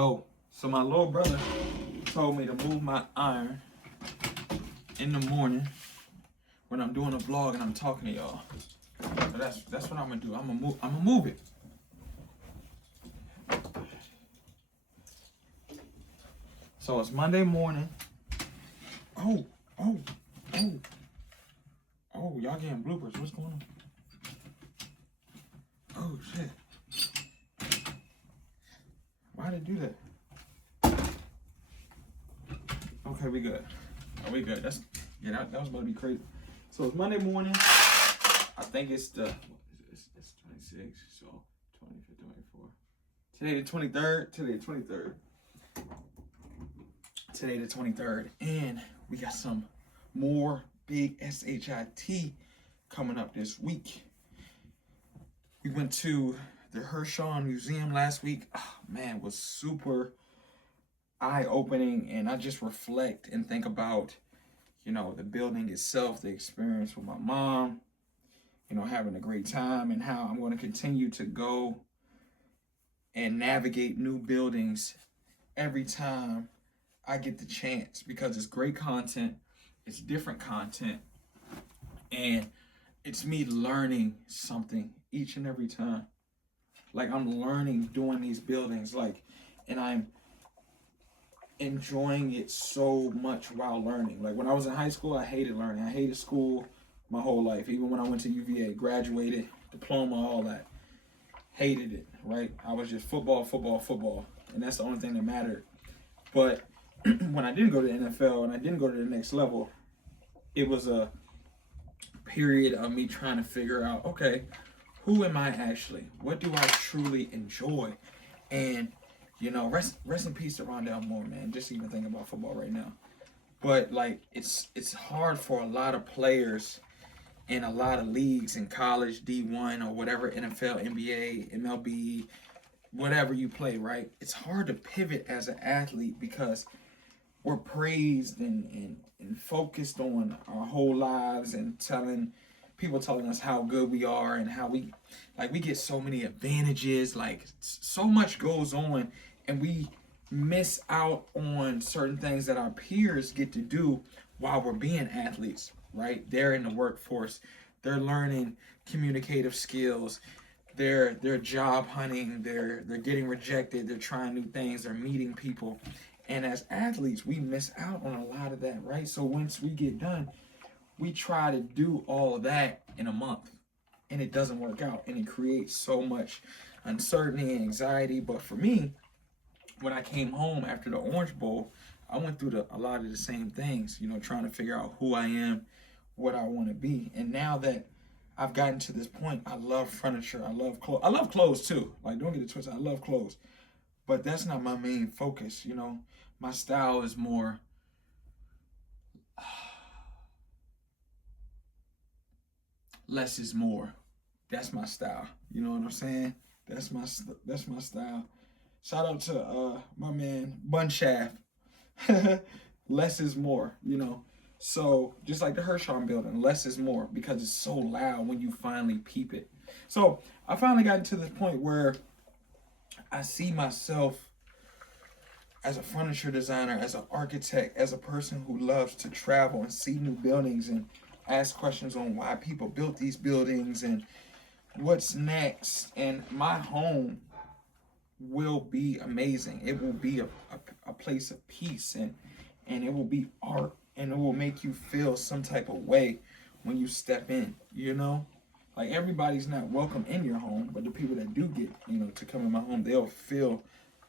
So my little brother told me to move my iron in the morning when I'm doing a vlog and I'm talking to y'all. So that's what I'm gonna do. I'm gonna move it. So it's Monday morning. Oh, y'all getting bloopers. What's going on? Oh shit. Why did it do that? Okay, we good. Are we good? That was about to be crazy. So it's Monday morning. I think it's it's 26. So 25, 24. Today the 23rd. Today the 23rd. And we got some more big SHIT coming up this week. We went to the Hirshhorn Museum last week. Oh, man, it was super eye-opening, and I just reflect and think about, the building itself, the experience with my mom, having a great time, and how I'm going to continue to go and navigate new buildings every time I get the chance, because it's great content, it's different content, and it's me learning something each and every time. Like, I'm learning doing these buildings, and I'm enjoying it so much while learning. Like, when I was in high school, I hated learning. I hated school my whole life. Even when I went to UVA, graduated, diploma, all that. Hated it, right? I was just football. And that's the only thing that mattered. But when I didn't go to the NFL and I didn't go to the next level, it was a period of me trying to figure out, okay, who am I actually? What do I truly enjoy? And, rest in peace to Rondell Moore, man. Just even thinking about football right now. But, it's hard for a lot of players in a lot of leagues in college, D1 or whatever, NFL, NBA, MLB, whatever you play, right? It's hard to pivot as an athlete because we're praised and focused on our whole lives and people telling us how good we are and how we get so many advantages, so much goes on, and we miss out on certain things that our peers get to do while we're being athletes, right? They're in the workforce, they're learning communicative skills, they're job hunting, they're getting rejected, they're trying new things, they're meeting people. And as athletes, we miss out on a lot of that, right? So once we get done, we try to do all of that in a month, and it doesn't work out, and it creates so much uncertainty and anxiety. But for me, when I came home after the Orange Bowl, I went through a lot of the same things, trying to figure out who I am, what I want to be. And now that I've gotten to this point, I love furniture, I love clothes. I love clothes too. Don't get it twisted, I love clothes. But that's not my main focus, My style is more less is more. That's my style. You know what I'm saying? That's my style. Shout out to my man Bun Shaft. Less is more. So just like the Hirshhorn building, less is more because it's so loud when you finally peep it. So I finally got to this point where I see myself as a furniture designer, as an architect, as a person who loves to travel and see new buildings and ask questions on why people built these buildings and what's next. And my home will be amazing. It will be a place of peace, and it will be art, and it will make you feel some type of way when you step in, everybody's not welcome in your home, but the people that do get, to come in my home, they'll feel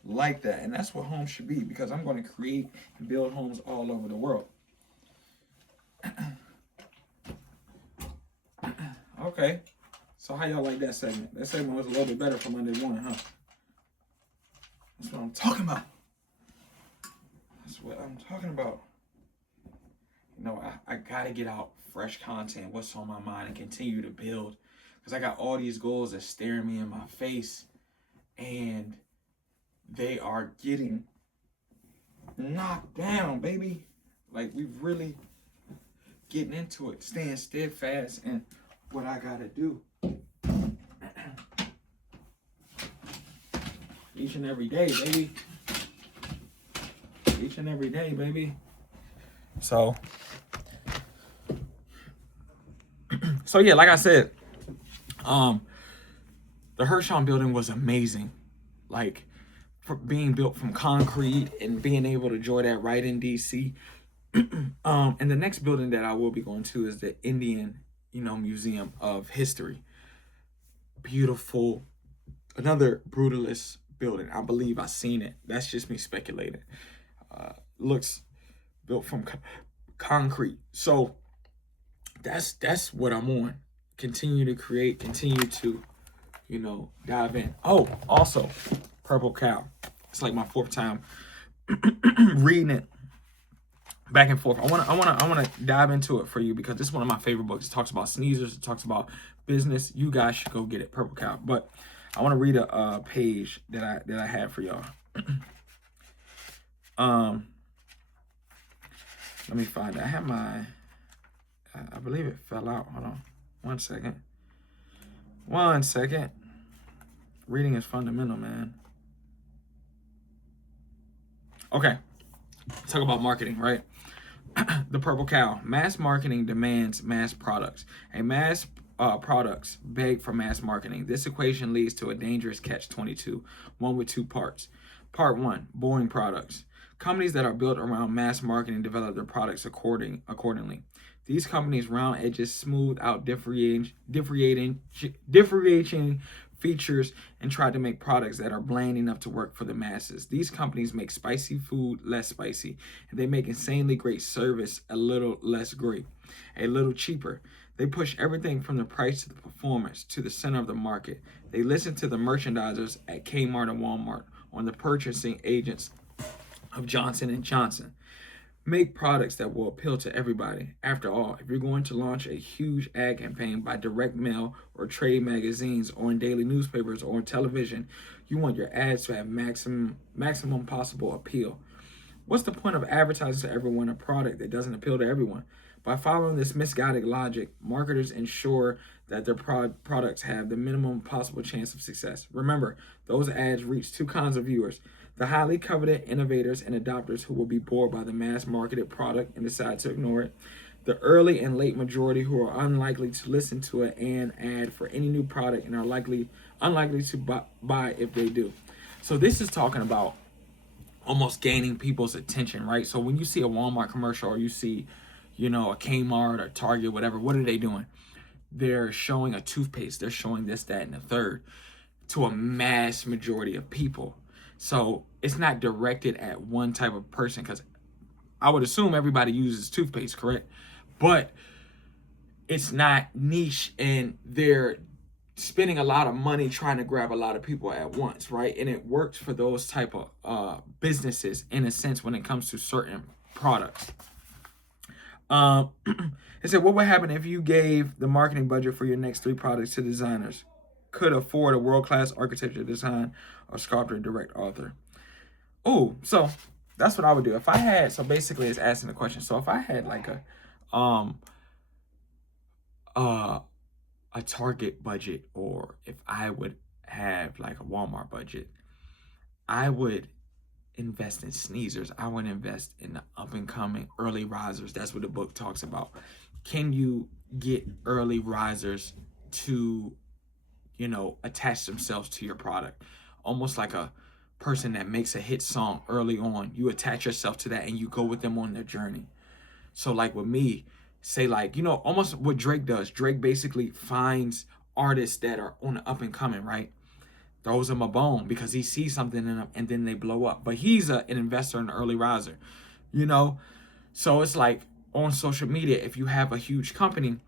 like that. And that's what home should be, because I'm going to create and build homes all over the world. Okay, so how y'all like that segment? That segment was a little bit better for Monday morning, huh? That's what I'm talking about. I gotta get out fresh content, what's on my mind, and continue to build, because I got all these goals that stare me in my face, and they are getting knocked down, baby. We really getting into it, staying steadfast in what I gotta do each and every day, baby. each and every day, baby. So yeah, like I said, the Hirshhorn building was amazing. Like, for being built from concrete and being able to enjoy that right in DC. And the next building that I will be going to is the Indian, Museum of History. Beautiful, another brutalist building. I believe I've seen it. That's just me speculating. Looks built from concrete. So that's what I'm on. Continue to create, continue to, dive in. Oh, also, Purple Cow. It's like my fourth time reading it back and forth. I wanna dive into it for you because this is one of my favorite books. It talks about sneezers. It talks about business. You guys should go get it, Purple Cow. But I want to read a page that I had for y'all. Let me find it. I have my. I believe it fell out. Hold on, 1 second. 1 second. Reading is fundamental, man. Okay, let's talk about marketing, right? The Purple Cow. Mass marketing demands mass products. A mass products beg for mass marketing. This equation leads to a dangerous catch-22, one with two parts. Part one, boring products. Companies that are built around mass marketing develop their products accordingly. These companies round edges, smooth out differentiating features, and try to make products that are bland enough to work for the masses. These companies make spicy food less spicy, and they make insanely great service a little less great, a little cheaper. They push everything from the price to the performance to the center of the market. They listen to the merchandisers at Kmart and Walmart on the purchasing agents of Johnson & Johnson. Make products that will appeal to everybody. After all, if you're going to launch a huge ad campaign by direct mail or trade magazines or in daily newspapers or on television, you want your ads to have maximum possible appeal. What's the point of advertising to everyone a product that doesn't appeal to everyone? By following this misguided logic, marketers ensure that their products have the minimum possible chance of success. Remember, those ads reach two kinds of viewers: the highly coveted innovators and adopters who will be bored by the mass-marketed product and decide to ignore it; the early and late majority who are unlikely to listen to an ad for any new product and are unlikely to buy if they do. So this is talking about almost gaining people's attention, right? So when you see a Walmart commercial or you see, a Kmart or Target, whatever, what are they doing? They're showing a toothpaste. They're showing this, that, and the third to a mass majority of people. So it's not directed at one type of person, because I would assume everybody uses toothpaste, correct? But it's not niche, and they're spending a lot of money trying to grab a lot of people at once, right? And it works for those type of businesses in a sense when it comes to certain products. It said, what would happen if you gave the marketing budget for your next 3 products to designers? Could afford a world-class architecture, design, or sculptor, direct, author. Oh, so that's what I would do. If I had, so basically it's asking the question. So if I had like a Target budget, or if I would have like a Walmart budget, I would invest in sneezers. I would invest in the up and coming early risers. That's what the book talks about. Can you get early risers to, attach themselves to your product? Almost like a person that makes a hit song early on. You attach yourself to that and you go with them on their journey. So like with me, say like, almost what Drake does. Drake basically finds artists that are on the up and coming, right? Throws them a bone because he sees something in them and then they blow up. But he's an investor and an early riser, So it's like on social media, if you have a huge company,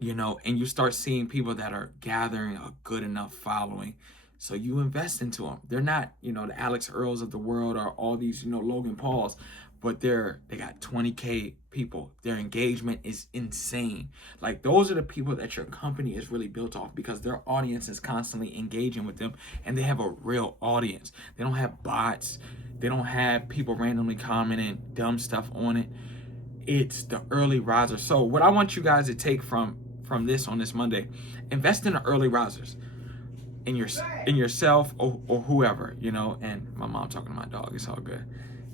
and you start seeing people that are gathering a good enough following, so you invest into them. They're not, the Alex Earls of the world or all these, Logan Pauls, but they got 20K people. Their engagement is insane. Like, those are the people that your company is really built off, because their audience is constantly engaging with them and they have a real audience. They don't have bots. They don't have people randomly commenting dumb stuff on it. It's the early riser. So what I want you guys to take from this on this Monday, invest in the early risers, in yourself or whoever, and my mom talking to my dog. It's all good.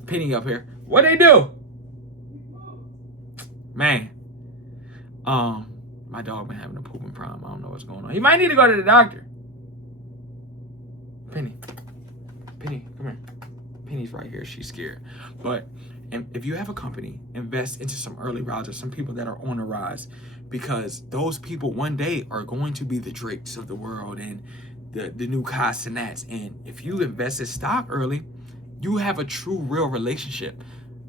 Penny up here. What they do? Man. My dog been having a pooping problem. I don't know what's going on. He might need to go to the doctor. Penny, come here. Penny's right here. She's scared. But if you have a company, invest into some early risers, some people that are on the rise, because those people one day are going to be the Drakes of the world and the new Kai Cenats. And if you invest in stock early, you have a true, real relationship.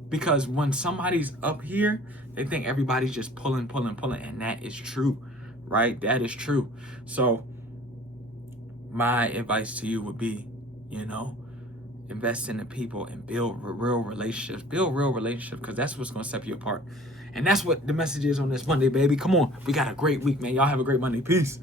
Because when somebody's up here, they think everybody's just pulling, and that is true, right? That is true. So my advice to you would be, invest in the people and build real relationships. Build real relationships, because that's what's going to set you apart. And that's what the message is on this Monday, baby. Come on. We got a great week, man. Y'all have a great Monday. Peace.